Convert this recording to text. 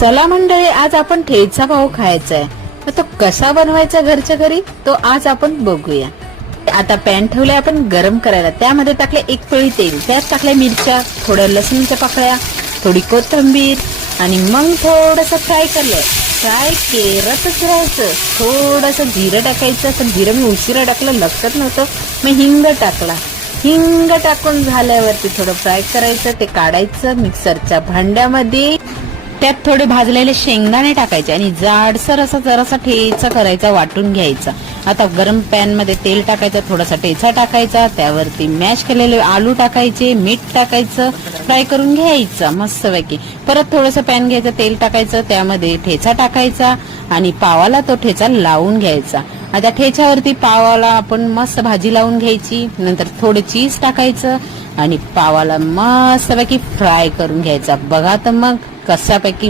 चला मंडळी, आज आपण ठेचा पाव खायचा आहे. तर तो कसा बनवायचा घरच्या घरी तो आज आपण बघूया. आता पॅन ठेवले आपण गरम करायला. त्यामध्ये टाकले 1 पळी तेल, त्यात टाकल्या मिरच्या, थोड्या लसूणच्या पाकळ्या, थोडी कोथिंबीर आणि मग थोडस फ्राय करलं. फ्राय करतच राहायचं. थोडस जिरं टाकायचं, पण जिरं मी उशिरा टाकलं, लक्षात नव्हतं. मी हिंग टाकला. हिंग टाकून झाल्यावरती थोडं फ्राय करायचं, ते काढायचं मिक्सरच्या भांड्यामध्ये. त्यात थोडे भाजलेले शेंगदाणे टाकायचे आणि जाडसर असा जरासा ठेचा करायचा, वाटून घ्यायचा. आता गरम पॅन मध्ये तेल टाकायचं, थोडासा ठेचा टाकायचा, त्यावरती मॅश केलेले आलू टाकायचे, मीठ टाकायचं, फ्राय करून घ्यायचं मस्तपैकी. परत थोडंसं पॅन घ्यायचं, तेल टाकायचं, त्यामध्ये ठेचा टाकायचा आणि पावाला तो ठेचा लावून घ्यायचा. आता ठेच्यावरती पावाला आपण मस्त भाजी लावून घ्यायची. नंतर थोडे चीज टाकायचं आणि पावाला मस्तपैकी फ्राय करून घ्यायचा. बघा तर मग कशापैकी